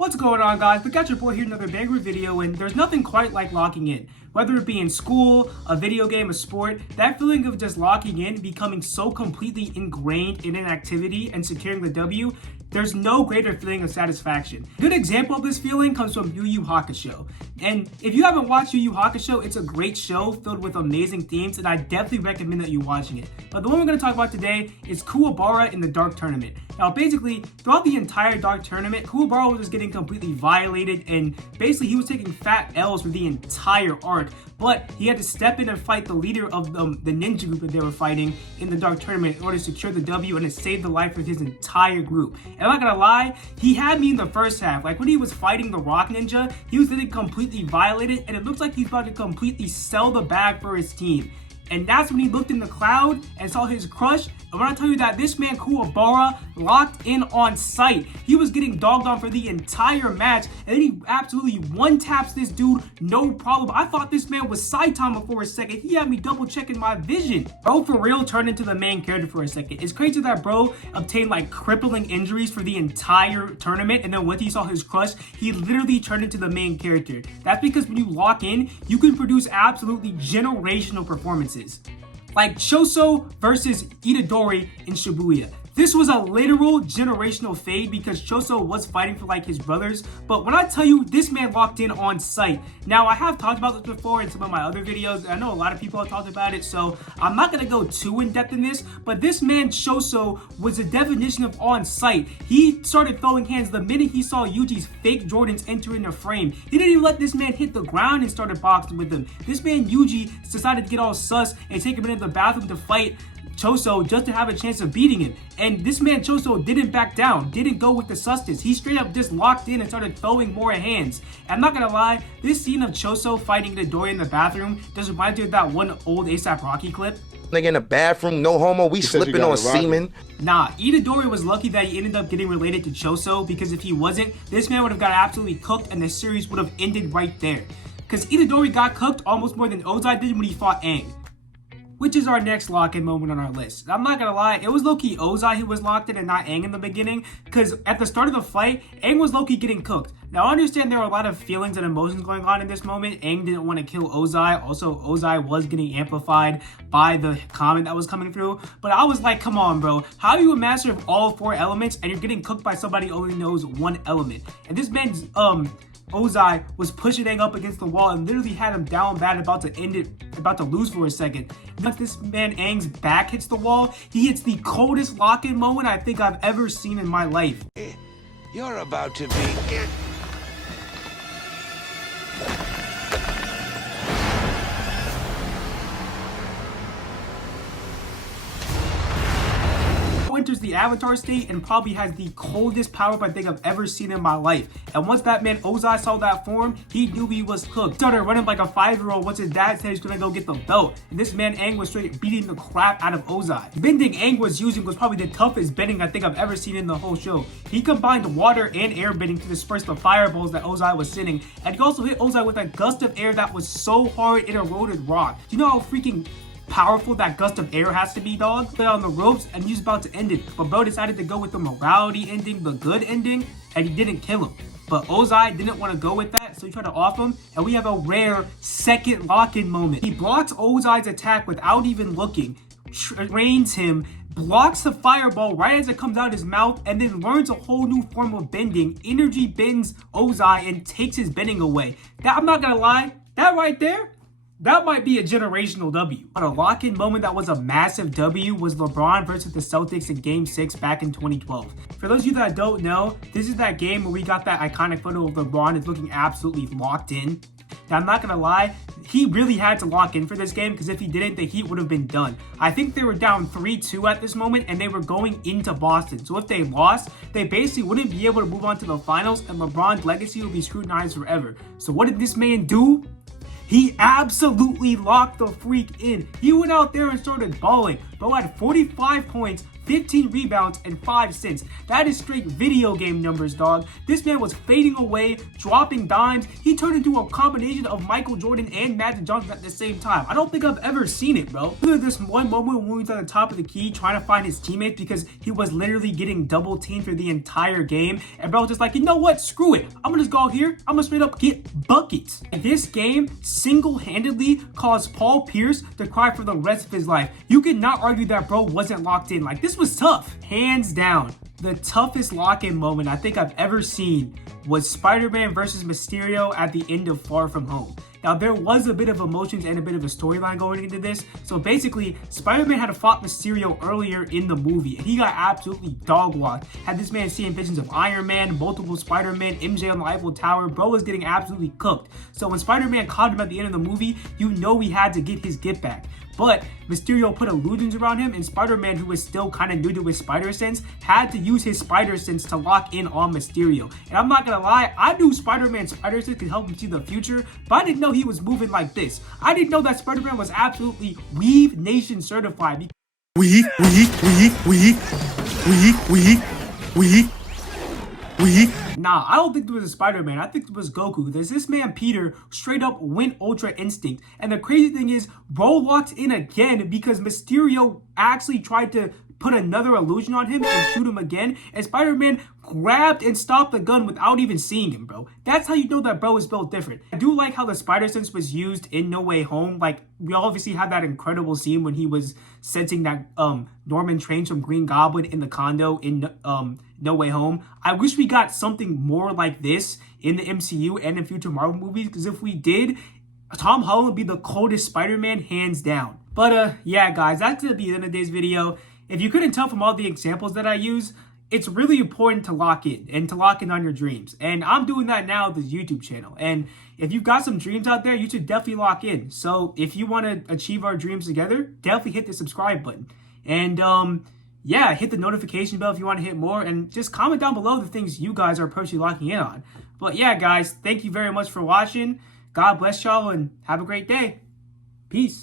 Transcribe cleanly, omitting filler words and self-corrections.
What's going on, guys? We got your boy here, another banger video, and there's nothing quite like locking in. Whether it be in school, a video game, a sport, that feeling of just locking in, becoming so completely ingrained in an activity and securing the W, there's no greater feeling of satisfaction. A good example of this feeling comes from Yu Yu Hakusho. And if you haven't watched Yu Yu Hakusho, it's a great show filled with amazing themes, and I definitely recommend that you watching it. But the one we're going to talk about today is Kuwabara in the Dark Tournament. Now, basically, throughout the entire Dark Tournament, Kuwabara was just getting completely violated, and basically he was taking fat L's for the entire arc, but he had to step in and fight the leader of the ninja group that they were fighting in the Dark Tournament in order to secure the W and to save the life of his entire group. And I'm not gonna lie, he had me in the first half. Like when he was fighting the Rock Ninja, he was getting completely violated, and it looks like he's about to completely sell the bag for his team. And that's when he looked in the cloud and saw his crush. And when I tell you that this man Kuwabara locked in on sight, he was getting dogged on for the entire match, and then he absolutely one-taps this dude, no problem. I thought this man was Saitama for a second. He had me double-checking my vision. Bro for real turned into the main character for a second. It's crazy that bro obtained like crippling injuries for the entire tournament, and then once he saw his crush, he literally turned into the main character. That's because when you lock in, you can produce absolutely generational performances. Like Choso versus Itadori in Shibuya. This was a literal generational fade because Choso was fighting for like his brothers. But when I tell you, this man locked in on sight. Now, I have talked about this before in some of my other videos. I know a lot of people have talked about it, so I'm not going to go too in depth in this. But this man Choso was the definition of on sight. He started throwing hands the minute he saw Yuji's fake Jordans entering the frame. He didn't even let this man hit the ground and started boxing with him. This man Yuji decided to get all sus and take him into the bathroom to fight Choso just to have a chance of beating him. And this man Choso didn't back down, didn't go with the sustenance. He straight up just locked in and started throwing more hands. And I'm not gonna lie, this scene of Choso fighting Itadori in the bathroom just reminds me of that one old ASAP Rocky clip. Nigga in the bathroom, no homo, we slipping on semen. Nah, Itadori was lucky that he ended up getting related to Choso, because if he wasn't, this man would have got absolutely cooked and the series would have ended right there. Because Itadori got cooked almost more than Ozai did when he fought Aang, which is our next lock-in moment on our list. I'm not gonna lie, it was low-key Ozai who was locked in and not Aang in the beginning, because at the start of the fight, Aang was low-key getting cooked. Now, I understand there were a lot of feelings and emotions going on in this moment. Aang didn't want to kill Ozai. Also, Ozai was getting amplified by the comment that was coming through. But I was like, come on, bro. How are you a master of all four elements and you're getting cooked by somebody who only knows one element? And this man's, Ozai was pushing Aang up against the wall and literally had him down bad, about to end it, about to lose for a second. Once this man Aang's back hits the wall, he hits the coldest lock-in moment I think I've ever seen in my life. You're about to be... Enters the Avatar state and probably has the coldest power-up I think I've ever seen in my life. And once that man Ozai saw that form, he knew he was cooked. He started running like a 5-year-old once his dad said he's gonna go get the belt. And this man Aang was straight beating the crap out of Ozai. The bending Aang was using was probably the toughest bending I think I've ever seen in the whole show. He combined water and air bending to disperse the fireballs that Ozai was sending. And he also hit Ozai with a gust of air that was so hard it eroded rock. Do you know how freaking powerful that gust of air has to be, dog? Put on the ropes and he was about to end it, but bro decided to go with the morality ending, the good ending, and he didn't kill him. But Ozai didn't want to go with that, so he tried to off him, and we have a rare second lock-in moment. He blocks Ozai's attack without even looking, trains him, blocks the fireball right as it comes out his mouth, and then learns a whole new form of bending. Energy bends Ozai and takes his bending away. That, I'm not gonna lie, that right there, that might be a generational W. On a lock-in moment that was a massive W was LeBron versus the Celtics in Game 6 back in 2012. For those of you that don't know, this is that game where we got that iconic photo of LeBron is looking absolutely locked in. Now, I'm not gonna lie, he really had to lock in for this game, because if he didn't, the Heat would have been done. I think they were down 3-2 at this moment, and they were going into Boston. So if they lost, they basically wouldn't be able to move on to the finals, and LeBron's legacy would be scrutinized forever. So what did this man do? He absolutely locked the freak in. He went out there and started balling. Bro had 45 points, 15 rebounds, and 5 assists. That is straight video game numbers, dog. This man was fading away, dropping dimes. He turned into a combination of Michael Jordan and Magic Johnson at the same time. I don't think I've ever seen it, bro. Look at this one moment when he was at the top of the key trying to find his teammates because he was literally getting double teamed for the entire game. And bro was just like, you know what? Screw it. I'm gonna just go out here. I'm gonna straight up get buckets. This game single-handedly caused Paul Pierce to cry for the rest of his life. You cannot argue that bro wasn't locked in. Like, this was tough. Hands down, the toughest lock-in moment I think I've ever seen was Spider-Man versus Mysterio at the end of Far From Home. Now, there was a bit of emotions and a bit of a storyline going into this. So basically, Spider-Man had fought Mysterio earlier in the movie, and he got absolutely dog-walked. Had this man seeing visions of Iron Man, multiple Spider-Man, MJ on the Eiffel Tower. Bro was getting absolutely cooked. So when Spider-Man caught him at the end of the movie, you know he had to get his get back. But Mysterio put illusions around him, and Spider-Man, who was still kind of new to his spider sense, had to use his spider sense to lock in on Mysterio. And I'm not gonna lie, I knew Spider-Man's spider sense could help him see the future, but I didn't know he was moving like this. I didn't know that Spider-Man was absolutely Weave Nation certified. Weak. Nah, I don't think it was a Spider-Man. I think it was Goku. There's this man, Peter, straight up went Ultra Instinct. And the crazy thing is, bro locked in again because Mysterio actually tried to put another illusion on him and shoot him again. And Spider-Man grabbed and stopped the gun without even seeing him, bro. That's how you know that bro is built different. I do like how the spider sense was used in No Way Home. Like, we obviously had that incredible scene when he was sensing that Norman Strange from Green Goblin in the condo in No Way Home. I wish we got something more like this in the MCU and in future Marvel movies, because if we did, Tom Holland would be the coldest Spider-Man hands down. But yeah, guys, that's gonna be the end of today's video. If you couldn't tell from all the examples that I use, it's really important to lock in and to lock in on your dreams. And I'm doing that now with this YouTube channel. And if you've got some dreams out there, you should definitely lock in. So if you want to achieve our dreams together, definitely hit the subscribe button. And yeah, hit the notification bell if you want to hit more. And just comment down below the things you guys are personally locking in on. But yeah, guys, thank you very much for watching. God bless y'all and have a great day. Peace.